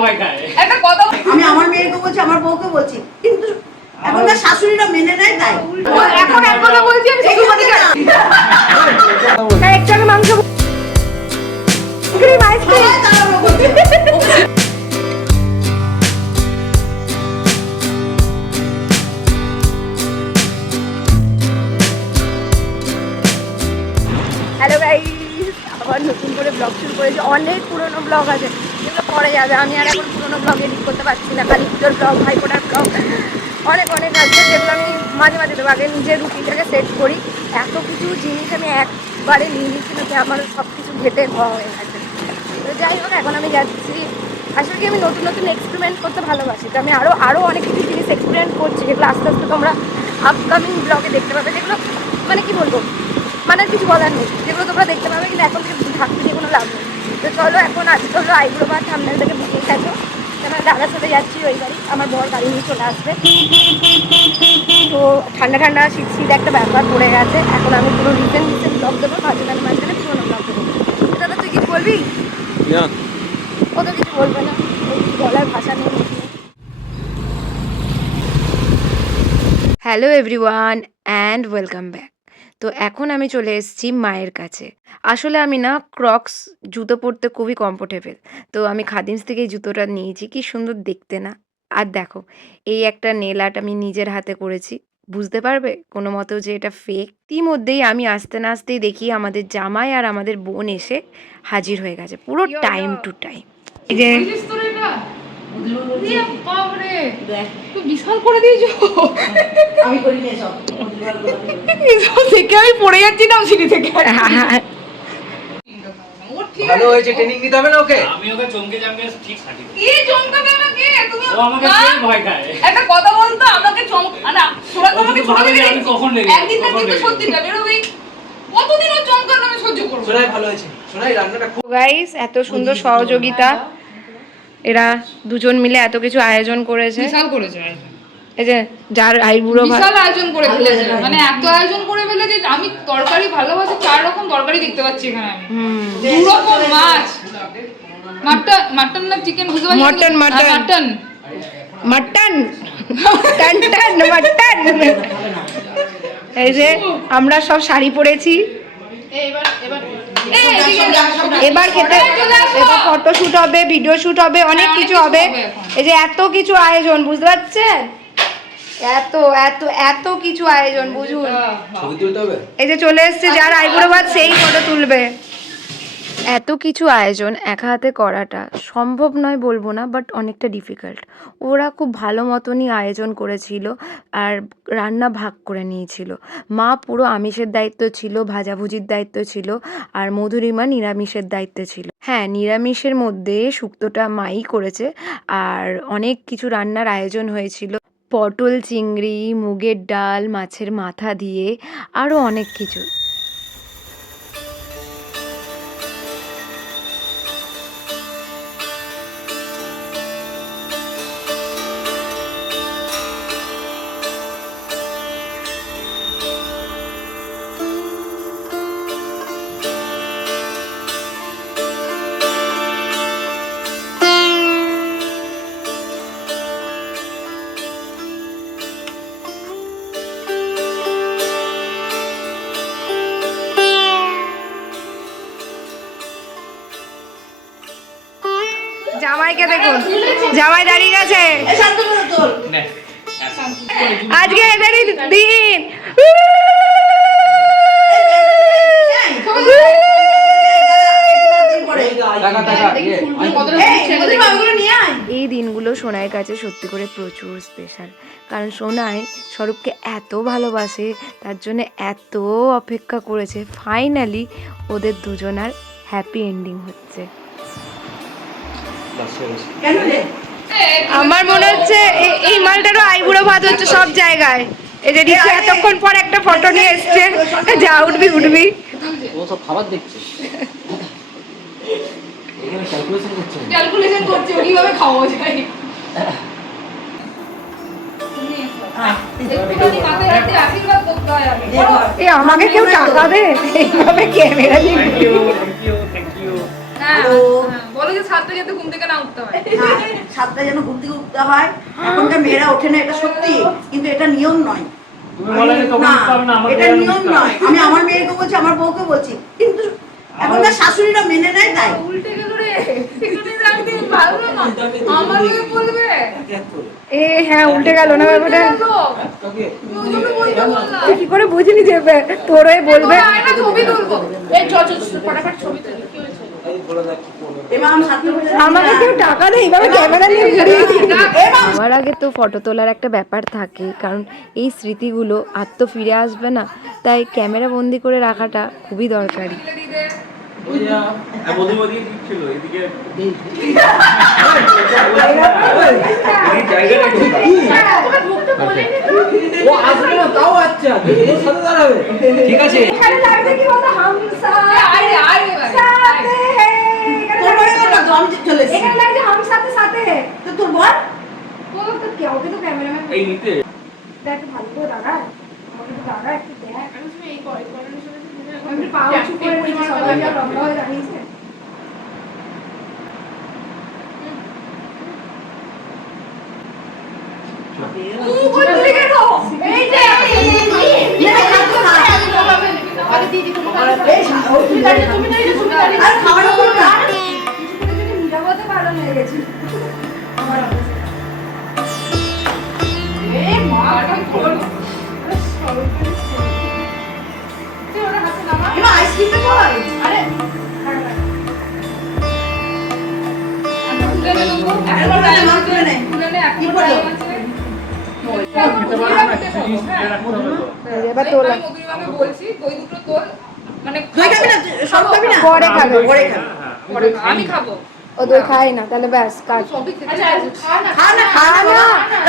ভয় খায়। একটা কথা আমি আমার মেয়েকে বলছি, আমার বউকে বলছি, কিন্তু এখনকার শাশুড়িরা মেনে নেয় তাই। এখন এক কথা বলছি আমি শ্বশুরবাড়িতে একটাকে মাংস ক্রিম আইসক্রিম হ্যালো গাইস, আবার নতুন করে ব্লগ শুরু করেছি। অনেক পুরনো ব্লগ আছে যেগুলো পরে যাবে। আমি আর এখন পুরনো ব্লগ এডিট করতে পারছি না। কালী পুজোর ব্লগ, ভাইফোঁটার ব্লগ অনেক আছে যেগুলো আমি মাঝে মাঝে দেবো। আগে নিজের রুটিনটাকে সেট করি। এত কিছু জিনিস আমি একবারে নিয়ে নিচ্ছি না যে আমার সব কিছু ঘেটে খাওয়া হয়ে গেছে। তো যাই হোক, এখন আমি যাচ্ছি। আসলে কি, আমি নতুন নতুন এক্সপেরিমেন্ট করতে ভালোবাসি। তো আমি আরও অনেক কিছু জিনিস এক্সপেরিমেন্ট করছি যেগুলো আস্তে আস্তে তোমরা আপকামিং ব্লগে দেখতে পাবে। যেগুলো মানে কি বলবো, মানে কিছু বলার নেই, যেগুলো তোমরা দেখতে পাবে, কিন্তু এখন থেকে ঢাকতে দিয়ে কোনো লাভ নেই। তো চলো, এখন আজকে হলো আইব্রো বা থাম্বনেলটাকে বুঝিয়ে গেছো। আমার দাদার সাথে যাচ্ছি ওই বাড়ি। আমার বর গাড়ি নিয়ে চলে আসবে। তো ঠান্ডা ঠান্ডা শীত শীত একটা ব্যাপার পড়ে গেছে। এখন আমি পুরো রিসেন্ট ব্লগ দেবো, মাঝখানে মাঝখানে পুরোনো ব্লগ দেবো। দাদা তুই কিছু বলবি? ও তো কিছু বলবে না, বলার ভাষা নেই। Hello everyone and welcome back. তো এখন আমি চলে এসেছি মায়ের কাছে। আসলে আমি না ক্রক্স জুতো পরতে খুবই কমফোর্টেবল। তো আমি খাদিমস থেকে এই জুতোটা নিয়েছি। কি সুন্দর দেখতে না? আর দেখো, এই একটা নেল আর্ট আমি নিজের হাতে করেছি। বুঝতে পারবে কোনো মতেও যে এটা ফেক। ইতিমধ্যেই আমি আসতে না আসতেই দেখি আমাদের জামাই আর আমাদের বোন এসে হাজির হয়ে গেছে, পুরো টাইম টু টাইম। এই যে বিশাল করে দিয়েছো। আমি করি না সব, থেকে আমি পড়ে যাচ্ছি না সিঁড়ি থেকে। ভালো হয়েছে, ট্রেনিং নিতে হবে না ওকে? আমি ওকে চমকে জামকে ঠিক ছাড়ি দেব। কি চমকাবে আমাকে? তুমি ও আমাকে সেই ভয় খায়। একটা কথা বলতো, আমাকে না তোরা তো আমাকে ভালো লাগে, আমি কখন লেগে একদিন না কিন্তু সত্যিটা বেরোবি। কতদিন ও চমকানো আমি সহ্য করব? সোনাই ভালো হয়েছে, সোনাই রান্নাটা খুব। গাইস, এত সুন্দর সহযোগিতা, এরা দুজন মিলে এত কিছু আয়োজন করেছে। বিশাল করেছে, এই যে যার আইবুড়ো বিশাল আয়োজন করে ফেলেছে। মানে এত আয়োজন করে ফেলেছে যে আমি তরকারি ভালোবাসি, 4 রকম তরকারি দেখতে পাচ্ছি এখানে। আমি 2 রকম মাছ, মাটন না চিকেন, বুঝতে পারছি মটন মাটন মটন মটন এই যে আমরা সব শাড়ি পরেছি। এবার খেতে, এবার ফটোশুট হবে, ভিডিও শুট হবে, অনেক কিছু হবে। এই যে এত কিছু আয়োজন, বুঝতে পারছেন? এত এত এত কিছু আয়োজন, বুঝুন। ছবি তুলতে হবে। এই যে চলে এসছে যার আইবুড়ো ভাত, সেই ফটো তুলবে। এত কিছু আয়োজন একা হাতে করাটা সম্ভব নয় বলবো না, বাট অনেকটা ডিফিকাল্ট। ওরা খুব ভালো মতনই আয়োজন করেছিল আর রান্না ভাগ করে নিয়েছিল। মা পুরো আমিষের দায়িত্ব ছিল, ভাজাভুজির দায়িত্ব ছিল, আর মধুরিমা নিরামিষের দায়িত্ব ছিল। হ্যাঁ, নিরামিষের মধ্যে শুক্তোটা মাই করেছে। আর অনেক কিছু রান্নার আয়োজন হয়েছিল, পটল চিংড়ি, মুগের ডাল, মাছের মাথা দিয়ে আরও অনেক কিছু। জামাইকে দেখুন, জামাই দাঁড়িয়ে গেছে। আজকে এদেরই দিন। এই দিনগুলো সোনাইয়ের কাছে সত্যি করে প্রচুর স্পেশাল, কারণ সোনাই স্বরূপকে এত ভালোবাসে, তার জন্য এত অপেক্ষা করেছে। ফাইনালি ওদের দুজনার হ্যাপি এন্ডিং হচ্ছে। আমার মনে হচ্ছে এই মালটারও আইবুড়ো ভাত হচ্ছে সব জায়গায়। এই যে রিক্সা এতক্ষণ পর একটা ফটো নিয়ে এসছে, যা উঠবি উঠবি। ও সব খাবার দেখছে, এখানে ক্যালকুলেশন করছে কিভাবে খাওয়া যায়। আমাকে কেউ টাকা দে এইভাবে ক্যামেরা নিয়ে? না হ্যাঁ ও বলো যে 7টা যেতে ঘুম থেকে না উঠতে হয়। হ্যাঁ, 7টায় যেন ঘুম থেকে উঠতে হয়। এখনকার মেয়েরা ওঠে না, এটা সত্যি, কিন্তু এটা নিয়ম নয়। তুমি বলে যে তখন না, উঠতে হবে না, আমার এটা বলে নিয়ম উঠতে হবে। নয়। আমি আমার মেয়েকে বলছি, আমার বউকে বলছি, কিন্তু এখনকার শাশুড়িরা মেনে নেয় তাই। উল্টে গেল রে, এখানে রাখতে ভালো না, আমাকে বলবে এ হ্যাঁ উল্টে গেল না ব্যাপারটা। তোকে ওই জন্য বলতে বললাম। তুই কি করে বুঝলি যে তোর হয়ে বলবে? একটা ছবি তুলবো, এই চ ফটাফট ছবি তুলি, কি হয়েছে? এবার আমি 7টা বাজে আমাকে কেউ টাকা দেয় এইভাবে ক্যামেরা নিয়ে ঘুরিয়ে দিই। আমার আগে তো ফটো তোলার একটা ব্যাপার থাকে, কারণ এই স্মৃতিগুলো আর তো ফিরে আসবে না, তাই ক্যামেরা বন্দি করে রাখাটা খুবই দরকারি। ও আসবে না তাও আচ্ছা, ওর সাথে দাঁড়াবে। ঠিক আছে। এখানে লাগছে কি বলতো, হামসা আরে আরে সাথে হে। তোর বড় না তো, আমি চলে এসেছি। এখানে লাগছে হাম সাথে সাথে হে। তো তোর বল ও তো কেউ তো ক্যামেরাম্যান এই নিতে দেখ ভালো করে দাঁড়া, আমাকে তো দাঁড়া একটু দেখ। তুমি এই করের সাথে আমি পাও চুপ করে নিয়েছি, সবাই যা লম্বা হয়ে দাঁড়িয়েছে। এই যে আরে দিদি তুমি তুমি দাঁড়িয়ে তুমি দাঁড়িয়ে আর খাওয়ানো করো না। নিরাপদে পালন হয়ে গেছি আমার অবস্থা। এই মা আমি করব তুই ওর হাতে নামা এবার আইসক্রিমটা কর। আরে তুলে নে লোগো একবার বলে মা তুলে নে। তুলে নে কি এখন করলো? এবার তোলা আমি মধুরিমাকে বলছি দই দুটো তোল, মানে দই খাবি না? সব খাবি না? পরে খাবে। পরে খাবে। পরে আমি খাবো। ও দই খাই না, তাহলে ব্যাস কাজ। সবই খেতে খা না খা না, খা না,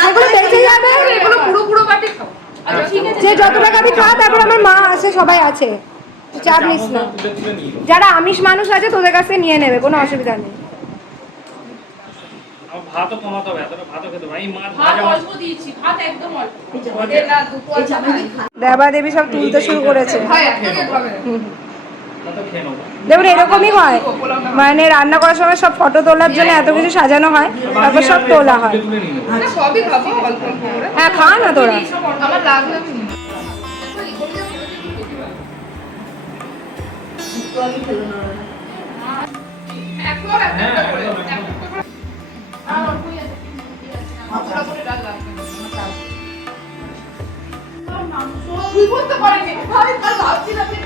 এগুলো বেঁচে যাবে। এগুলো পুরো পুরো বাটি খাও। আচ্ছা ঠিক আছে, যে যতটা খাবি খা, তারপর আমার মা আছে, সবাই আছে, তুই চাপ নিস না। যারা আমিষ মানুষ আছে তোদের কাছে নিয়ে নেবে, কোনো অসুবিধা নেই। ভাতও কমাতে হবে, এতটা ভাতও খেতে হবে। এই মাছ ভাত ভাজা মাছ অল্প দিয়েছি, ভাত একদম অল্প। ওদের না দুটো এই আছে চাপাতি খা। দেবা দেবী সব তুলতে শুরু করেছে। ভাই একটাকে খাবে না। তো খেয়ে নেবো। দেখুন এরকমই হয়, মানে রান্না করার সময় সব ফটো তোলার জন্য এত কিছু সাজানো হয়, তারপর সব তোলা হয়। তুলে নিয়ে নেবো। না সবই খাবো অল্প অল্প করে। হ্যাঁ খা না তোরা। আমার লাগলে আমি নিই। তো আমি খেলো না। একবার হ্যাঁ, একটা করে একদম, একদম। একটা করে। আর অল্পই আছে। অতটা করে ডাল লাগবে না। তুই বলতে পারিনি। আমি তার ভাবছিলাম যে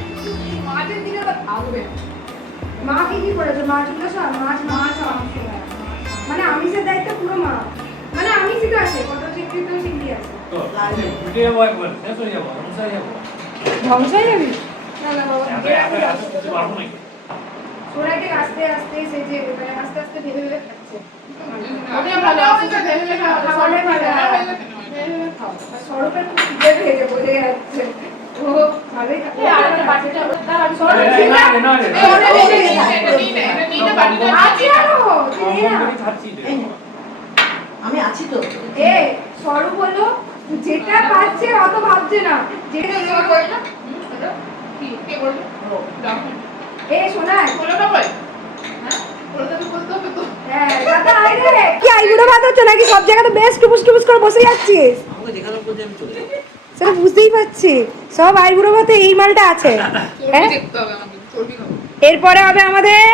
মাঝের দিকে আবার থাকবে। মা কি করেছে? মাছ সব মাছ মাছ মানে আমিষের দায়িত্ব পুরো মা, মানে আমি ঠিক আছে, কত চিংড়ি তো চিংড়ি আছে। তো, উঠে যাবো একবার, শেষ হয়ে যাবো, ধ্বংস হয়ে যাবো। ধ্বংস হয়ে যাবি এত কিছু পারবো নাকি? ওরাকে আস্তে আস্তে সেজে, মানে আস্তে আস্তে ভেবে ভেবে খাচ্ছে। আমি ভালো আছি যে ভেবে ভেবে খাবারে ভালো। সরকার খুব খিদে পেয়েছে, বোঝা যাচ্ছে। ও ভালোই খাচ্ছে। বাটিটা না, না, আছে আরো, তুই নে না। খাচ্ছি রে। এই নে। আমি আছি তো। এ সরু হলো, যেটা পাচ্ছে অত ভাবছে না, যেটা কি কে বললো? এ শোনায়। বলোটা বল। হ্যাঁ? বলতে বলতে হবে তো। হ্যাঁ দাদা আয় রে। কি আইবুড়ো ভাত হচ্ছে নাকি? সব জায়গাতে বেশ টুপুস টুপুস করে বসে যাচ্ছিস। আমাকে যেখানে বলতে আমি চলে যাবো। সেটা বুঝতেই পারছি, সব আইবুড়ো ভাতে এই মালটা আছে। হ্যাঁ? দেখতে হবে আমাকে, চর্বি খাবো। এরপরে হবে আমাদের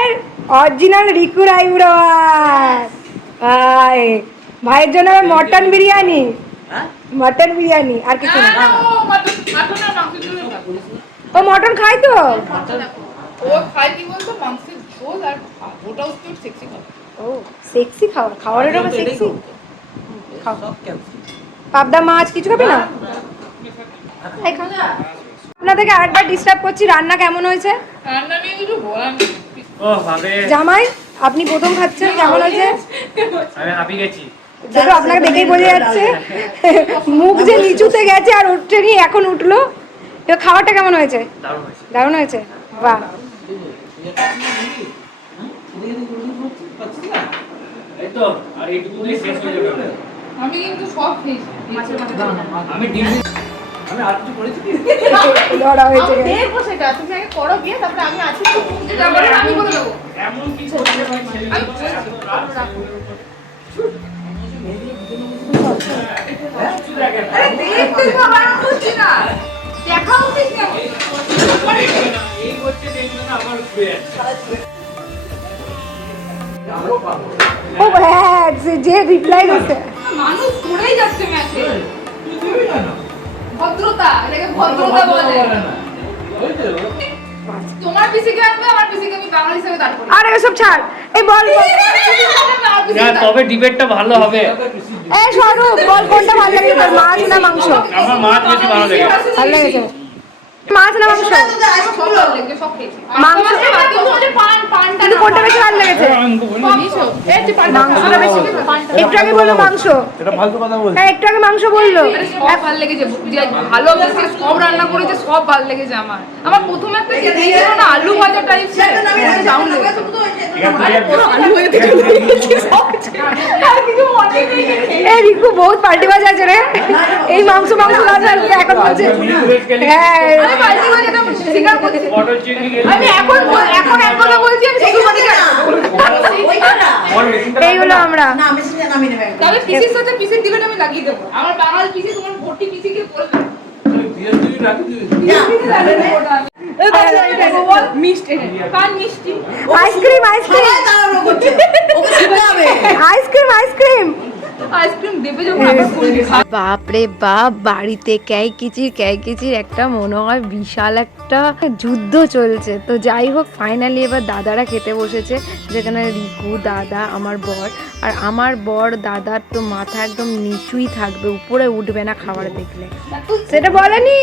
অরিজিনাল রিকুর আইবুড়ো ভাত। আয় ভাইয়ের জন্য হবে মটন বিরিয়ানি, হ্যাঁ? মটন বিরিয়ানি আর কিছু না না। না ও মাটন মাটন না মাংস ঝোল খাবো। ও মটন খায় তো। ও খায় কি বলতো মাংসের ঝোল আর ভাত, ওটাও একটু সেক্সি খাবে। ও সেক্সি খাবার, খাবারের উপর সেক্সি। খাও। সব cancel। পাবদা মাছ কিছু খাবে না? এই খাও। আপনাদেরকে আরেকবার ডিস্টার্ব করছি, রান্না কেমন হয়েছে? রান্না নিয়ে কিছু বলার নেই। ও ভাবে, জামাই আপনি প্রথম খাচ্ছেন, কেমন হয়েছে? আমি হাঁপি গেছি। সেটা আপনাকে দেখেই বোঝা যাচ্ছে, মুখ যে নিচুতে গেছে আর উঠছেনি, এখন উঠলো। এবার খাবারটা কেমন হয়েছে? দারুণ হয়েছে। দারুণ হয়েছে, বাহ। এই তো, আর এইটুকুতেই শেষ হয়ে যাবে। আমি কিন্তু সব খেয়েছি মাছের মাথা। আমি ডিম আমি আর কিছু করেছি কি? ধরা হয়েছে guys। দেখবো সেটা, তুমি আগে করো গিয়ে, তারপরে আমি আছি তো। তারপরে আমি করে দেবো। এমন কি করতে পারি ছেলে আরে দেখতে তো আমার বুঝছি না, দেখা উচিত না। এই করতে দেখলে না আমার ঘুরে যাচ্ছে ও হ্যাঁ, যে রিপ্লাই করছে মানুষ করেই যাচ্ছে ম্যাচে। ভদ্রতা, এটাকে ভদ্রতা বলে। তোমার পিসিকে আনবে, আমার পিসিকে আমি বাঙালি হিসেবে দাঁড় করি। আরে এসব ছাড়, এই বল না তবে ডিবেটটা ভালো হবে এই স্বরূপ বল কোনটা ভালো লাগে তোর, মাছ না মাংস? আমার মাছ বেশি ভালো লাগে ভালো লেগেছে মাছ না মাংস? সব ভালো লেগেছে, সব খেয়েছি। মাংস কিন্তু কোনটা বেশি ভালো লেগেছে? মাংসটা বেশি। একটু আগে বললো মাংস, এটা ফালতু কথা বলছি। হ্যাঁ একটু আগে মাংস বললো। সব ভালো লেগেছে, যে ভালোবেসে সব রান্না করেছে, সব ভালো লেগেছে আমার। আমার প্রথমে একটা খেতে ছিল না, আলু ভাজা টাইপ ছিল, দারুণ লেগেছে। এই রিকু বহুত পাল্টিবাজ আছে রে, এই মাংস মাংস না এখন বলছে হ্যাঁ আমি পাল্টি ভাজাটা স্বীকার করছি। পটল চিংড়ি গেলে আমি এখন এক কথা বলছি, আমি শ্বশুরবাড়িতে এইগুলো আমরা না মেশিনে নামিয়ে নেবে তবে পিসির সাথে পিসির ডিবেট আমি লাগিয়ে দেবো। আমার বাঙাল পিসি তোমার ভর্তি পিসিকে বলবে মিষ্টি, পান মিষ্টি, ice cream ice cream ice cream ice cream ice cream দেবে যখন আবার বলবি খা। বাপরে বাপ, বাড়িতে ক্যাইকিচির একটা মনে হয় বিশাল একটা যুদ্ধ চলছে। তো যাই হোক ফাইনালি এবার দাদারা খেতে বসেছে, যেখানে রিকু দাদা আমার বর, আর আমার বর দাদার তো মাথা একদম নিচুই থাকবে, উপরে উঠবে না খাবার দেখলে। সেটা বলেনি,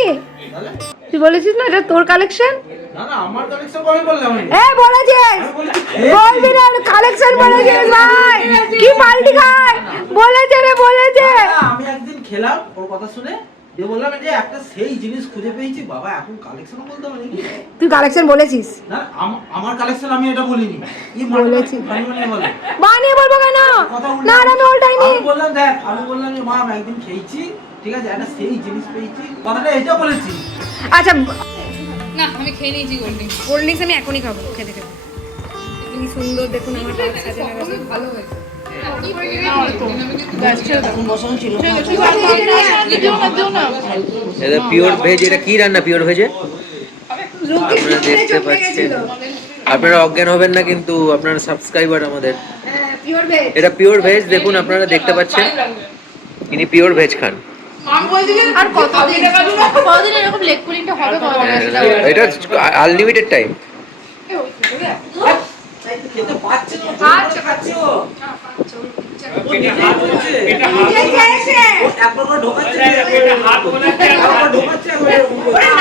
তুই বলেছিস না এটা তোর কালেকশন? না না আমার কালেকশন কবে বললাম আমি? বলেছিস, বলবি না কালেকশন বলেছিস ভাই, কি পাল্টি খায় বলেছে রে বলেছে। আমি একদিন খেলাম ওর কথা শুনে, দিয়ে বললাম যে একটা সেই জিনিস খুঁজে পেয়েছি বাবা, এখন কালেকশন বলতে হবে নাকি? তুই কালেকশন বলেছিস? না আমার কালেকশন আমি এটা বলিনি। কি বলেছি। বানিয়ে বলে বানিয়ে বলবো কেন? কথা না না আমি ওল টাইমে আমি বললাম দেখ, আমি বললাম যে মা আমি একদিন খেয়েছি, ঠিক আছে একটা সেই জিনিস পেয়েছি, কথাটা এটা বলেছি। আচ্ছা না আমি খেয়ে নিয়েছি কোল্ড ড্রিঙ্কস। কোল্ড ড্রিঙ্কস আমি এখনই খাবো, খেতে খেতে। কি সুন্দর দেখুন আমার পাঁচ সাজা লাগানো। ভালো হয়েছে। এটা পিওর ভেজ, এটা কি রান্না পিওর ভেজে? আপনারা দেখতে পাচ্ছেন, আপনারা অজ্ঞান হবেন না কিন্তু আপনারা সাবস্ক্রাইবার আমাদের। Pure veg. এটা পিওর ভেজ, দেখুন আপনারা দেখতে পাচ্ছেন, ইনি পিওর ভেজ খান। আর কতদিন এরকম লেগ পুলিংটা হবে কতদিন? এটা আনলিমিটেড টাইম। খেতে পাচ্ছে না, আচ্ছা খাচ্ছে ও। ও এটা নিজেই হাত বলছে। এটা হাত ও এক প্রকার ঢোকাচ্ছে, এটা হাত বোলাচ্ছে এক প্রকার ঢোকাচ্ছে একবারে।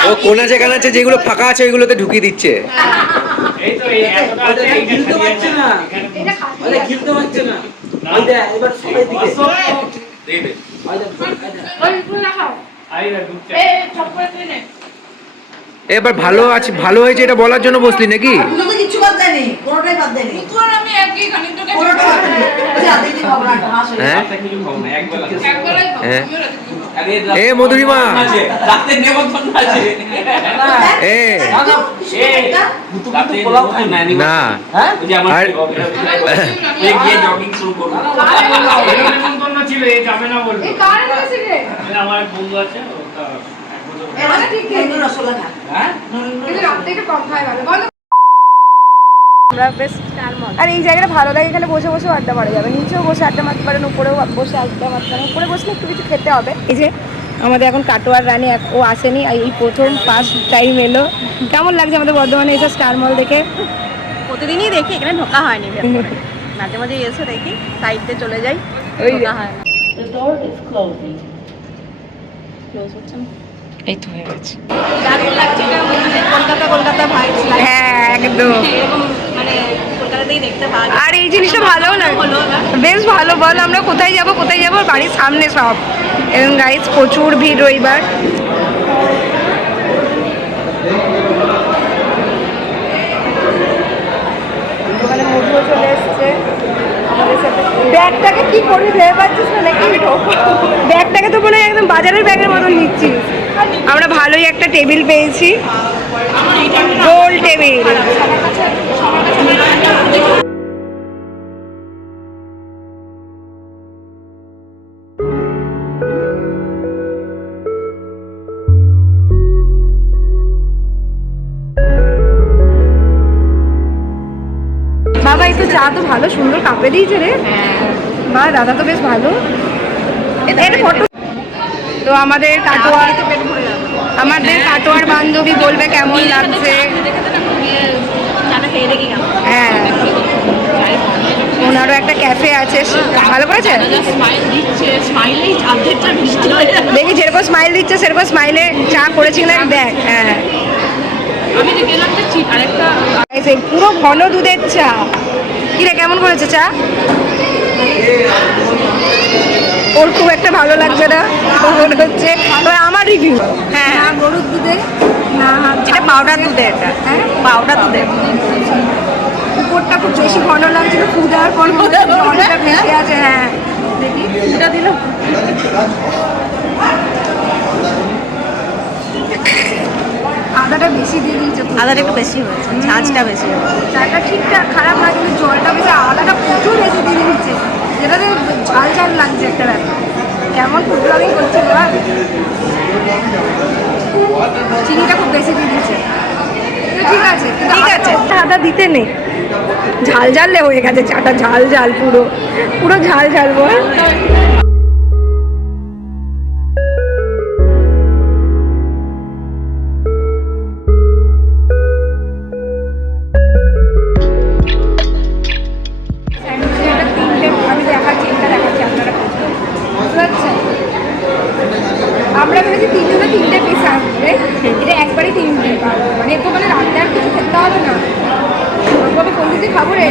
ও কোনা যেখানে আছে যেগুলো ফাঁকা আছে ওইগুলোতে ঢুকিয়ে দিচ্ছে। এই তো এই এতটা আছে ওটা এইটা গিলতে পারছে না, ওটা গিলতে পারছে না। ওই দেখ, এবার সবাই দিকে। দেবে ওই দেখ, ওই দেখ। আইরা ঢুকছে এবার ভালো আছে, ভালো হয়েছে এটা বলার জন্য বসলি নাকি? পুজো তো কিচ্ছু বাদ দেয়নি, কোনোটাই বাদ দেয়নি, তোর আমি একই খানি তোকে কোনোটাই বাদ দেয়নি। ওই রাতে কি খাবো না, ঘাস হয়ে হ্যাঁ একবেলাই খাবো, হ্যাঁ। আমিও রাতে খাবো। এ মধুরিমা, এ পোলাও খাই না। না হ্যাঁ? আর নিমন্ত্রণ ছিল এই যাবে না বললো এই কার এনেছে রে? তাহলে আমার এক বন্ধু আছে ওটা এবার ঠিক নতুন রসগোল্লা খা। হ্যাঁ? এই রাতে একটু কম খাই ভালো বলো। আমরা বেশ আর এই জায়গাটা ভালো লাগে, এখানে বসে বসে আড্ডা মারা যাবে, নিচেও বসে আড্ডা মারতে পারেন, উপরেও বসে আড্ডা মারতে পারেন। উপরে বসলে একটু কিছু খেতে হবে। এই যে আমাদের এখন কাটোয়ার রানী ও আসেনি, এই প্রথম ফার্স্ট টাইম এলো। কেমন লাগছে আমাদের বর্ধমানে এইসব স্টার মল দেখে? প্রতিদিনই দেখি, এখানে ঢোকা হয়নি ভেতরে। মাঝে মাঝে এসে দেখি, সাইডে চলে যাই, ওই ঢোকা হয় না। এই তো হয়ে গেছে। দারুণ লাগছে, এটা মানে কলকাতা ভাইবস লাগে। হ্যাঁ একদম, এরকম মানে কলকাতাতেই দেখতে পাওয়া যায়। আর এই জিনিসটা ভালোও লাগে, হলো না? বেশ ভালো। বল আমরা কোথায় যাব বাড়ির সামনে সব। এবং গাইস প্রচুর ভিড় রবিবার। ওখানে মধুও চলে এসছে আমাদের সাথে। ব্যাগটাকে কি করবি ভেবে পাচ্ছিস না নাকি? ব্যাগটাকে তো মনে হয় একদম বাজারের ব্যাগের মতন নিচ্ছিস। আমরা ভালোই একটা টেবিল পেয়েছি, গোল টেবিল। বাবা এই তো চা তো ভালো সুন্দর কাপে দিয়েছে রে। বা দাদা তো বেশ ভালো। এটা ফটো তো আমাদের কাটোয়ার বান্ধবী বলবে কেমন লাগছে। হ্যাঁ ওনারও একটা ক্যাফে আছে, ভালো করেছে। দেখি যেরকম স্মাইল দিচ্ছে সেরকম স্মাইলে চা করেছি না দেখ। হ্যাঁ পুরো ঘন দুধের চা। কিরে কেমন করেছে চা? ওর খুব একটা ভালো লাগছে না মনে হচ্ছে। আমার রিভিউ হ্যাঁ গরুর দুধের না, এটা পাউডার দুধের। এটা হ্যাঁ পাউডার দুধের। উপরটা খুব বেশি ঘন লাগছিল, ফুদার পর জলটা বেশি আছে। হ্যাঁ দেখি ফুটা দিল। আদাটা বেশি দিয়ে দিয়েছে, আদাটা একটু বেশি হয়েছে, ঝাঁঝটা বেশি হয়েছে। চাটা ঠিকঠাক খারাপ না, কিন্তু জলটা বেশি, আদাটা প্রচুর বেশি দিয়ে দিচ্ছে, যেটাতে ঝাল ঝাল লাগছে একটা ব্যাপার। কেমন ফুড ব্লগিং করছে এবার। চিনিটা খুব বেশি দিয়ে দিচ্ছে, ঠিক আছে ঠিক আছে। আদা দিতে নেই, ঝাল ঝাললে হয়ে গেছে চাটা, ঝাল ঝাল পুরো পুরো ঝাল ঝাল বল। আমরা ভেবেছি তিনজনে তিনটে পিস আসবে, এটা একবারই তিনটে পারবো, মানে এত মানে রান্না আর কিছু খেতে হবে না। আমি কোন দিকে খাবো রে।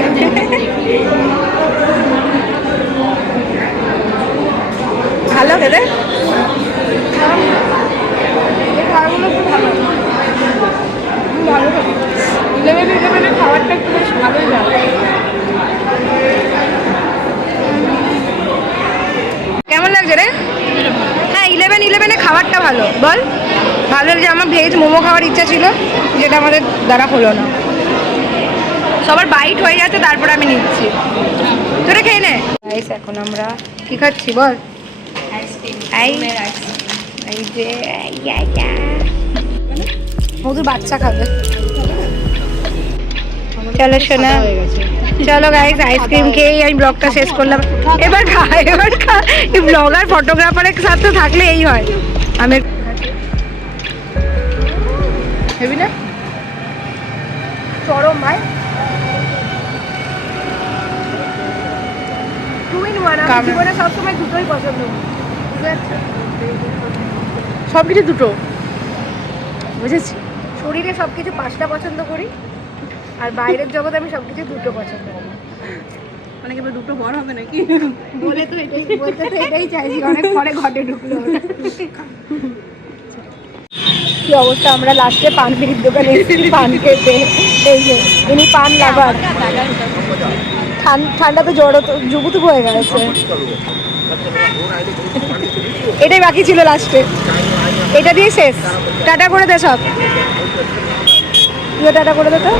ভালো খেতে খাবারগুলো খুব ভালো ভালো খেতে। ইলেভেনের খাবারটা একটু বেশ ভালোই লাগে। কেমন লাগছে রে? হ্যাঁ 11 খাবারটা ভালো বল। ভালো যে আমার ভেজ মোমো খাওয়ার ইচ্ছা ছিল, যেটা আমাদের দ্বারা হলো না। সবার বাইট হয়ে যাচ্ছে, তারপরে আমি নিচ্ছি, তোরা খেয়ে নে। এখন আমরা কি খাচ্ছি বল? এই যে মধুর বাচ্চা খাবে। চলো শোনা, চলো গাইস আইসক্রিম খেয়েই আমি ব্লগটা শেষ করলাম। এবার খা এই ব্লগার ফটোগ্রাফারের সাথে থাকলে এই হয়। আমি হেবি না চরম ভাই, তুমি জীবনে সবসময় দুটোই পছন্দ করি, সব কিছু দুটো বুঝেছি। শরীরে সব কিছু 5টা পছন্দ করি, আর বাইরের জগতে আমি সবকিছু দুটো পছন্দ করি। অনেকে দুটো বড় হবে নাকি বলে তো এটাই বলতে তো এটাই চাইছি, অনেক পরে ঘটে ঢুকলো। কি অবস্থা, আমরা লাস্টে পান পিড়ির দোকানে এসেছি পান খেতে। এই যে ইনি পান লাভার, ঠান্ডা তো জ্বর তো জুবুতুবু হয়ে গেছে। এটাই বাকি ছিল লাস্টে, এটা দিয়ে শেষ। টাটা করে দে সব, টাটা করে দে তো।